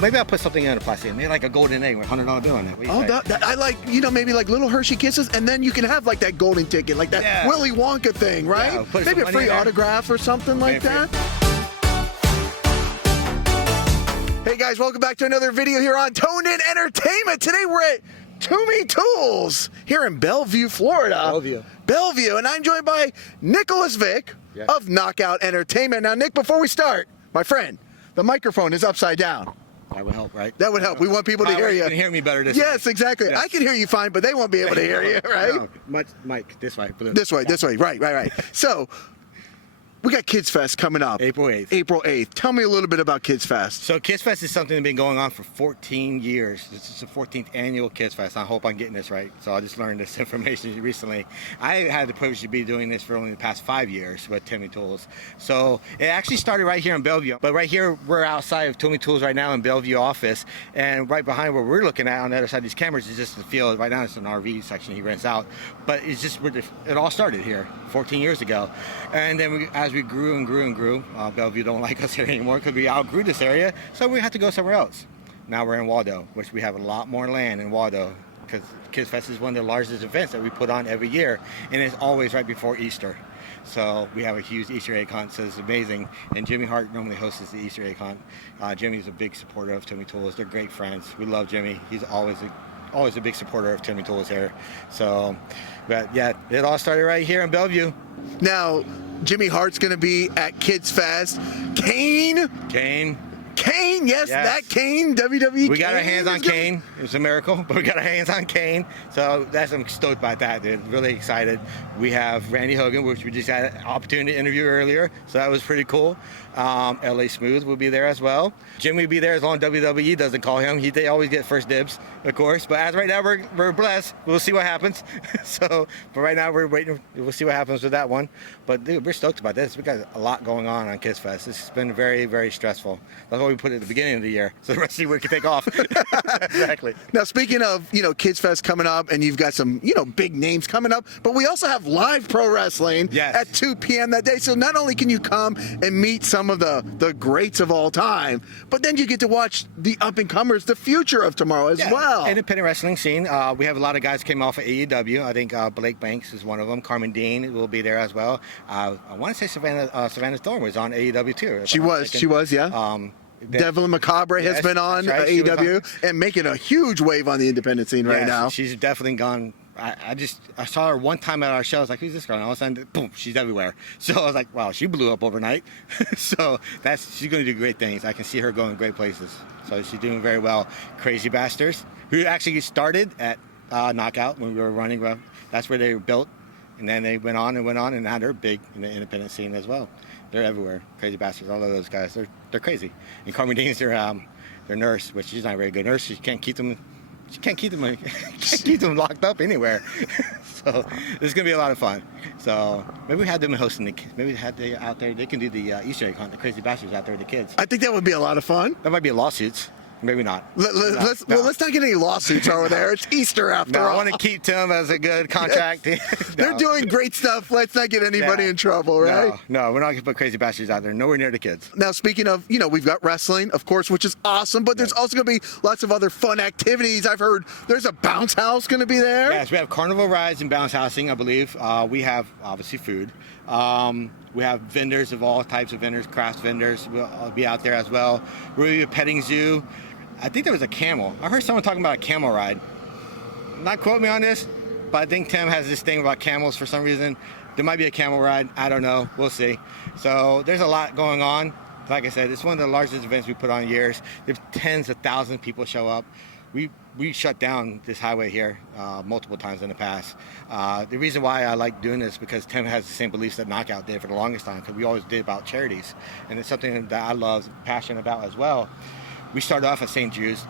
Maybe I'll put something in a plastic, maybe like a golden egg with a $100 bill in it. Oh, I like, maybe like little Hershey Kisses, and then you can have like that golden ticket, like that Willy Wonka thing, right? Yeah, maybe a free autograph or something like that. Hey guys, welcome back to another video here on Toned In Entertainment. Today we're at Toomey Tools here in Bellevue, Florida. Bellevue, and I'm joined by Nicholas Vick of Knockout Entertainment. Now, Nick, before we start, my friend, the microphone is upside down. That would help, right? That would help. We want people to hear you. You can hear me better this way. Yes, exactly. Yes. I can hear you fine, but they won't be able to hear you, right? No, Mike, this way. This way. Right. So, we got KIDSFEST coming up. April 8th. April 8th. Tell me a little bit about KIDSFEST. So KIDSFEST is something that's been going on for 14 years. This is the 14th annual KIDSFEST. I hope I'm getting this right. So I just learned this information recently. I had the privilege to be doing this for only the past 5 years with Toomey Tools. So it actually started right here in Bellevue. But right here, we're outside of Toomey Tools right now in Bellevue office. And right behind where we're looking at on the other side of these cameras is just the field. Right now it's an RV section he rents out. But it's just, it all started here 14 years ago. And then as we grew and grew, Bellevue don't like us here anymore because we outgrew this area, so we had to go somewhere else. Now we're in Waldo, which we have a lot more land in Waldo because KIDSFEST is one of the largest events that we put on every year, and it's always right before Easter. So we have a huge Easter egg hunt, so it's amazing. And Jimmy Hart normally hosts the Easter egg hunt. Jimmy's a big supporter of Toomey Tools. They're great friends. We love Jimmy. He's always a big supporter of Toomey Tools here. So, but yeah, it all started right here in Bellevue. Now, Jimmy Hart's going to be at KIDSFEST. Kane, yes, that Kane, WWE. We got our hands on Kane. It's a miracle, but we got our hands on Kane. So I'm stoked about that, dude. Really excited. We have Randy Hogan, which we just had an opportunity to interview earlier. So that was pretty cool. LA Smooth will be there as well. Jimmy will be there as long as WWE doesn't call him. They always get first dibs, of course. But as right now, we're blessed. We'll see what happens. But right now, we're waiting. We'll see what happens with that one. But dude, we're stoked about this. We got a lot going on KIDSFEST. This has been very, very stressful. That's why we put it at the beginning of the year, so the rest of the year can take off. Exactly. Now, speaking of, KIDSFEST coming up, and you've got some, big names coming up, but we also have live pro wrestling at 2 p.m. that day. So not only can you come and meet some of the greats of all time, but then you get to watch the up-and-comers, the future of tomorrow as well. Independent wrestling scene. We have a lot of guys came off of AEW. I think Blake Banks is one of them. Carmen Dean will be there as well. I want to say Savannah Thorne was on AEW too. She was, yeah. Devlin Macabre has been on AEW and making a huge wave on the independent scene right now. She's definitely gone. I saw her one time at our show. I was like, who's this girl? And all of a sudden, boom, she's everywhere. So I was like, wow, she blew up overnight. So she's going to do great things. I can see her going great places. So she's doing very well. Crazy Bastards, who actually started at Knockout when we were running. That's where they were built. And then they went on, and now they're big in the independent scene as well. They're everywhere. Crazy Bastards, all of those guys. They're crazy. And Carmen Dean's their nurse, which she's not a very good nurse. She can't keep them locked up anywhere. So this is gonna be a lot of fun. So maybe we had them hosting maybe they out there. They can do the Easter egg hunt. The Crazy Bastards out there with the kids. I think that would be a lot of fun. That might be lawsuits. Maybe not. Let's not get any lawsuits over there. It's Easter after all. I want to keep Tim as a good contract. They're doing great stuff. Let's not get anybody in trouble, right? No, we're not going to put Crazy Bastards out there. Nowhere near the kids. Now, speaking of, we've got wrestling, of course, which is awesome, but there's also going to be lots of other fun activities. I've heard there's a bounce house going to be there. Yes, we have carnival rides and bounce housing, I believe. We have, obviously, food. We have vendors of all types of vendors, craft vendors will be out there as well. We'll be a petting zoo. I think there was a camel. I heard someone talking about a camel ride. Not quote me on this, but I think Tim has this thing about camels for some reason. There might be a camel ride. I don't know. We'll see. So there's a lot going on. Like I said, it's one of the largest events we put on in years. There's tens of thousands of people show up. We shut down this highway here multiple times in the past. The reason why I like doing this is because Tim has the same beliefs that Knockout did for the longest time, because we always did about charities. And it's something that I love, passionate about as well. We started off at St. Jude's,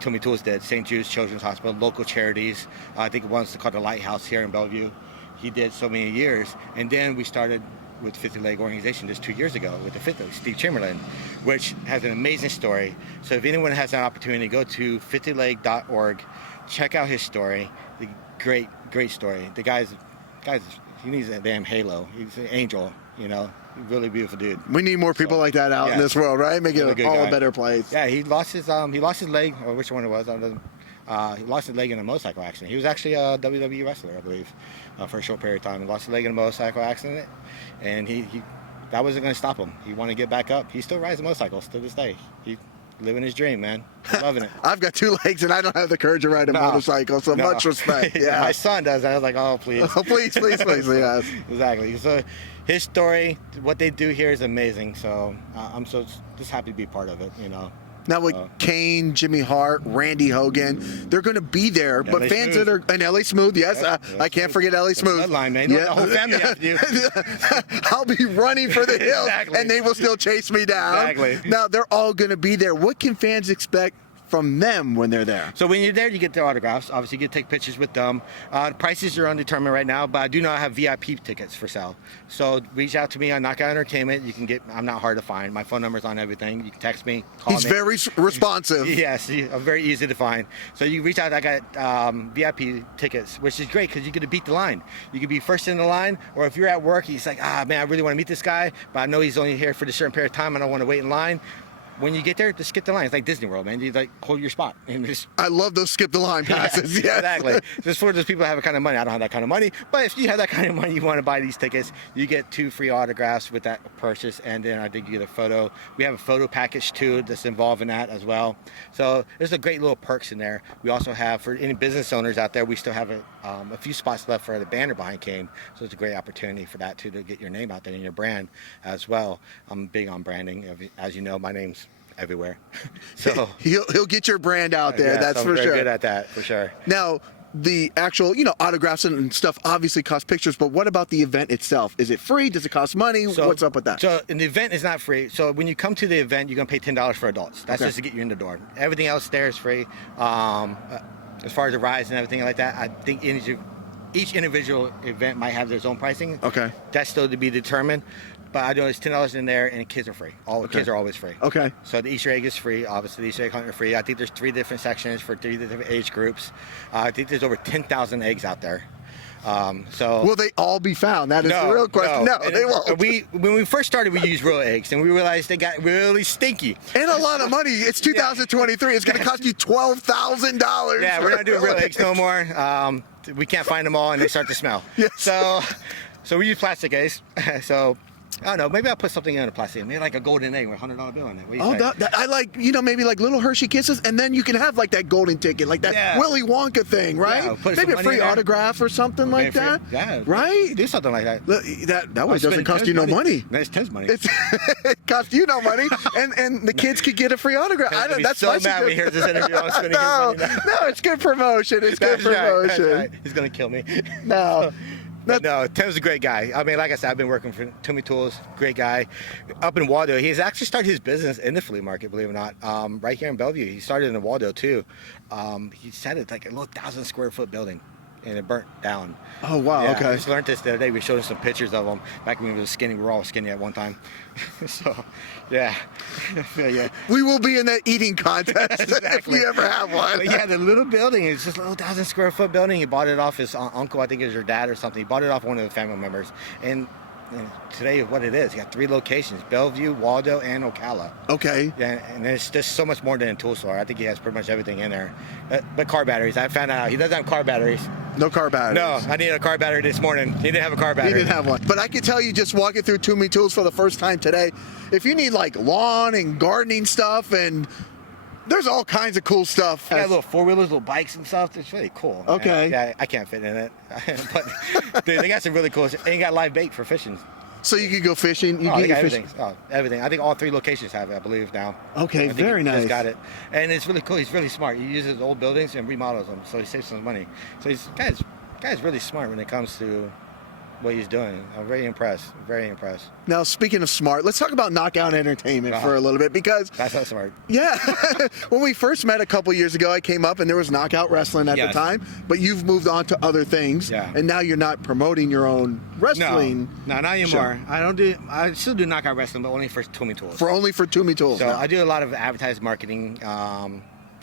Toomey Tools did, St. Jude's Children's Hospital, local charities. I think one's called the Lighthouse here in Bellevue. He did so many years. And then we started with 50 Leg Organization just 2 years ago with the 50 Steve Chamberlain, which has an amazing story. So if anyone has an opportunity, go to 50leg.org, check out his story. The great story. The guy's he needs a damn halo. He's an angel, Really beautiful dude. We need more people like that out in this world, right? Make it Really all guy. a better place. Yeah, he lost his leg, or which one it was. He lost his leg in a motorcycle accident. He was actually a WWE wrestler, I believe, for a short period of time. He lost his leg in a motorcycle accident, and he that wasn't going to stop him. He wanted to get back up. He still rides motorcycles to this day. He living his dream, man. He's loving it. I've got 2 legs and I don't have the courage to ride a motorcycle, so much respect. Yeah, my son does. I was like, oh please, oh, please, yes. Exactly. So his story, what they do here is amazing. So I'm so just happy to be part of it. You know. Now with Kane, Jimmy Hart, Randy Hogan, they're going to be there. But LA fans Smooth. that are and LA Smooth, yes, I can't forget LA Smooth. Bloodline, man. The whole family after you. I'll be running for the hills, Exactly. and they will still chase me down. Exactly. Now they're all going to be there. What can fans expect from them when they're there? So when you're there, you get their autographs. Obviously, you get to take pictures with them. Prices are undetermined right now, but I do not have VIP tickets for sale. So reach out to me on Knockout Entertainment. You can get. I'm not hard to find. My phone number's on everything. You can text me. Call He's me. very responsive. Yes, I'm very easy to find. So you reach out. I got VIP tickets, which is great because you get to beat the line. You can be first in the line, or if you're at work, he's like, man, I really want to meet this guy, but I know he's only here for a certain period of time. I don't want to wait in line. When you get there, just skip the line. It's like Disney World, man. You like hold your spot and just. I love those skip the line passes. Yeah, Yes. exactly. Just for those people that have that kind of money. I don't have that kind of money, but if you have that kind of money, you want to buy these tickets, you get 2 free autographs with that purchase, and then I think you get a photo. We have a photo package too that's involved in that as well. So there's a great little perks in there. We also have, for any business owners out there, we still have a few spots left for the banner behind Kane. So it's a great opportunity for that too, to get your name out there and your brand as well. I'm big on branding. As you know, my name's everywhere. So he'll get your brand out there. yeah, That's so for I'm very sure. good at that, for sure. Now, the actual, autographs and stuff obviously cost pictures, but what about the event itself? Is it free? Does it cost money? What's up with that? So an event is not free. So when you come to the event, you're going to pay $10 for adults. That's just to get you in the door. Everything else there is free. As far as the rides and everything like that, I think each individual event might have their own pricing. Okay. That's still to be determined. But I know it's $10 in there, and kids are free. Kids are always free. Okay. So the Easter egg is free. Obviously, the Easter egg hunt is free. I think there's 3 different sections for 3 different age groups. I think there's over 10,000 eggs out there. Will they all be found? That is the real question. No, they won't. When we first started, we used real eggs, and we realized they got really stinky. And a lot of money. It's 2023. It's going to cost you $12,000. Yeah, we're not doing real eggs no more. We can't find them all, and they start to smell. Yes. So we use plastic eggs. So I don't know. Maybe I'll put something in a plastic. Maybe like a golden egg with a $100 bill in it. What do you say? I like, maybe like little Hershey Kisses, and then you can have like that golden ticket, like that Willy Wonka thing, right? Yeah, put maybe some a free money in there. autograph or something like that. Yeah. Right? Do something like that. That way it doesn't cost you no money. That's Tim's money. It costs you no money, and the kids could get a free autograph. That's so mad when he hears this interview. I'm spending his money now. No, it's good promotion. It's good promotion. That's right. He's gonna kill me. No. No, Tim's a great guy. I mean, like I said, I've been working for Toomey Tools. Great guy. Up in Waldo, he's actually started his business in the flea market, believe it or not. Right here in Bellevue, he started in the Waldo too. He said it's like a little 1,000 square foot building, and it burnt down. Oh wow! Yeah, Okay. I just learned this the other day. We showed him some pictures of him back when we were skinny. We were all skinny at one time. So, yeah. Yeah. We will be in that eating contest if you ever have one. But yeah, the little building, it's just a little 1,000 square foot building. He bought it off his uncle, I think it was your dad or something. He bought it off one of the family members. And today, what it is, you got 3 locations: Bellevue, Waldo, and Ocala. Okay. Yeah, and there's just so much more than a tool store. I think he has pretty much everything in there. But car batteries, I found out he doesn't have car batteries. No car batteries. No, I needed a car battery this morning. He didn't have a car battery. He didn't have one. But I can tell you, just walking through Toomey Tools for the first time today, if you need like lawn and gardening stuff, and there's all kinds of cool stuff. I got little 4-wheelers, little bikes and stuff. It's really cool. Man. Okay. Yeah, I can't fit in it. But dude, they got some really cool shit. And you got live bait for fishing. So you can go fishing. You Oh, can they get got fishing. everything. Oh, everything. I think all 3 locations have it, I believe, now. Okay, I think very he nice. Just got it. And it's really cool. He's really smart. He uses old buildings and remodels them, so he saves some money. So guy's really smart when it comes to what he's doing. I'm very impressed. Very impressed. Now, speaking of smart, let's talk about Knockout Entertainment for a little bit, because That's not smart. yeah, when we first met a couple years ago, I came up and there was Knockout Wrestling at the time, but you've moved on to other things, and now you're not promoting your own wrestling. No, not anymore. I still do Knockout Wrestling, but only for Toomey Tools. Only for Toomey Tools. So now. I do a lot of advertised marketing.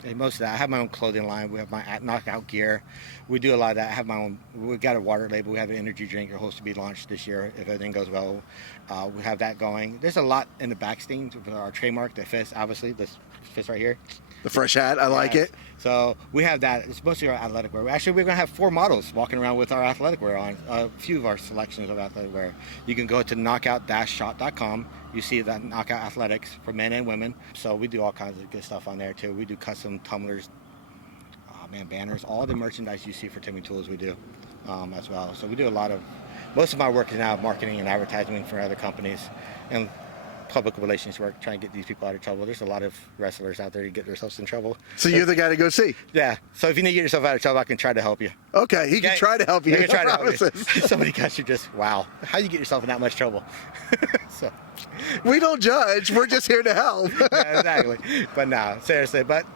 And most of that. I have my own clothing line. We have my knockout gear. We do a lot of that. I have my own. We've got a water label. We have an energy drink. We're supposed to be launched this year if everything goes well. We have that going. There's a lot in the backstage with our trademark, the fist. Obviously, this fist right here. The fresh hat, I like it. So we have that. It's mostly our athletic wear. Actually, we're going to have 4 models walking around with our athletic wear on. A few of our selections of athletic wear. You can go to knockout-shop.com. You see that Knockout Athletics for men and women. So we do all kinds of good stuff on there too. We do custom tumblers, banners, all the merchandise you see for Toomey Tools we do as well. So we do a lot of, most of my work is now marketing and advertising for other companies and public relations work, trying to get these people out of trouble. There's a lot of wrestlers out there who get themselves in trouble. So you're the guy to go see? Yeah. So if you need to get yourself out of trouble, I can try to help you. Okay, he can try to help you. He can try to help you. Somebody guys are just, wow, how do you get yourself in that much trouble? So we don't judge. We're just here to help. Yeah, exactly. But no, seriously. But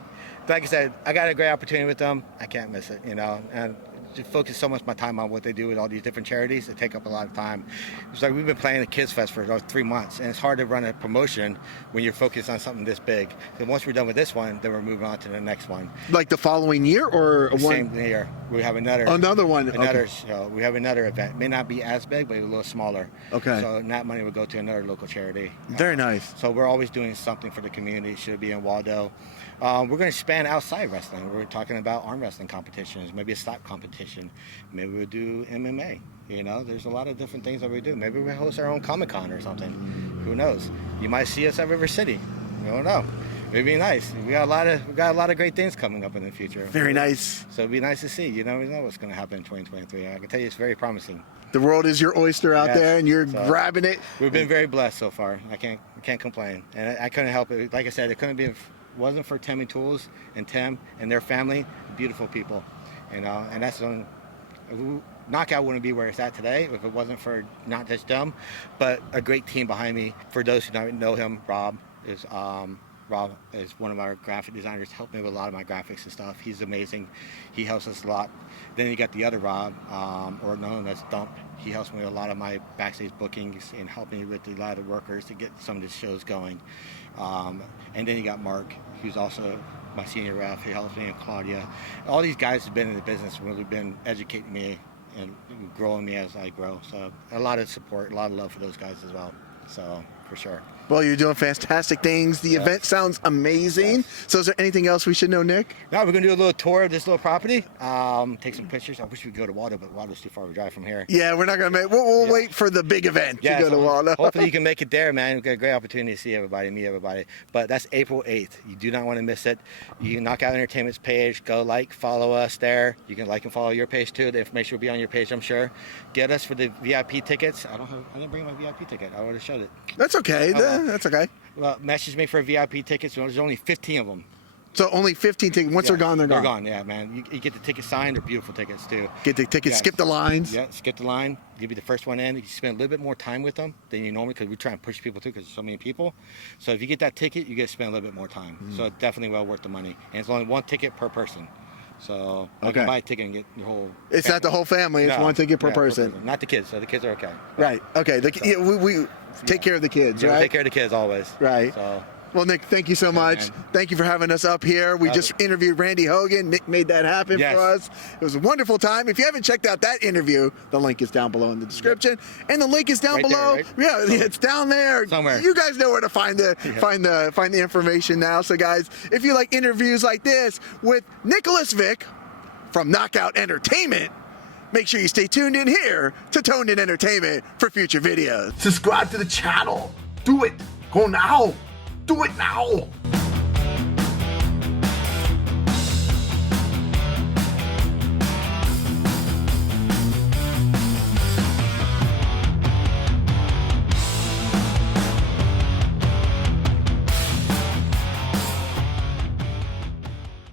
like I said, I got a great opportunity with them. I can't miss it, and just focus so much of my time on what they do with all these different charities. It take up a lot of time. It's like we've been playing the Kids Fest for about 3 months, and it's hard to run a promotion when you're focused on something this big. And once we're done with this one, then we're moving on to the next one. Like the following year, or same year? We have another one. Another show. We have another event. It may not be as big, but a little smaller. Okay. So that money would go to another local charity. Very nice. So we're always doing something for the community. Should it be in Waldo? We're going to expand outside wrestling. We're talking about arm wrestling competitions, maybe a slap competition. Maybe we'll do MMA. There's a lot of different things that we do. Maybe we host our own Comic-Con or something. Who knows? You might see us at River City. We don't know. It'd be nice. We got a lot of great things coming up in the future. Very nice. So it'd be nice to see. You never know what's going to happen in 2023. I can tell you, it's very promising. The world is your oyster out there, and you're grabbing it. We've been very blessed so far. I can't complain, and I couldn't help it. Like I said, it couldn't be. Wasn't for Toomey Tools and Tim and their family, beautiful people, and that's on. Knockout wouldn't be where it's at today if it wasn't for not just them, but a great team behind me. For those who don't know him, Rob is one of our graphic designers, helped me with a lot of my graphics and stuff. He's amazing. He helps us a lot. Then you got the other Rob, or known as Dump. He helps me with a lot of my backstage bookings and helping me with a lot of workers to get some of the shows going. And then you got Mark, who's also my senior ref. He helps me, and Claudia. All these guys have been in the business, really been educating me and growing me as I grow. So a lot of support, a lot of love for those guys as well. So for sure. Well, you're doing fantastic things. The event sounds amazing. Yes. So is there anything else we should know, Nick? No, we're going to do a little tour of this little property, take some pictures. I wish we could go to Waldo, but Waldo's too far to drive from here. Yeah, we're not going to make. We'll wait for the big event to go to Waldo. Hopefully you can make it there, man. We've got a great opportunity to see everybody, meet everybody. But that's April 8th. You do not want to miss it. You can knock out Entertainment's page. Go follow us there. You can and follow your page too. The information will be on your page, I'm sure. Get us for the VIP tickets. I didn't bring my VIP ticket. I would have showed it. That's okay. That's okay. Well, message me for VIP tickets. There's only 15 of them. So only 15 tickets. Once they're gone, they're gone. They're gone, yeah, man. You get the tickets signed. They're beautiful tickets, too. Get the tickets, skip the lines. Yeah, skip the line. You'll be the first one in. You spend a little bit more time with them than you normally, because we try and push people, too, because there's so many people. So if you get that ticket, you get to spend a little bit more time. So it's definitely well worth the money. And it's only one ticket per person. So you can buy a ticket and get your whole It's not the whole family. It's one ticket per person. Not the kids. So the kids are okay. Right. Okay. We take care of the kids, right? We take care of the kids always. Right. So. Well, Nick, thank you so much. Man. Thank you for having us up here. We just interviewed Randy Hogan. Nick made that happen for us. It was a wonderful time. If you haven't checked out that interview, the link is down below in the description. And the link is down below. There, right? Yeah, it's down there. Somewhere. You guys know where to find the information now. So, guys, if you like interviews like this with Vick from Knockout Entertainment, make sure you stay tuned in here to Toned In Entertainment for future videos. Subscribe to the channel. Do it. Go now. Do it now.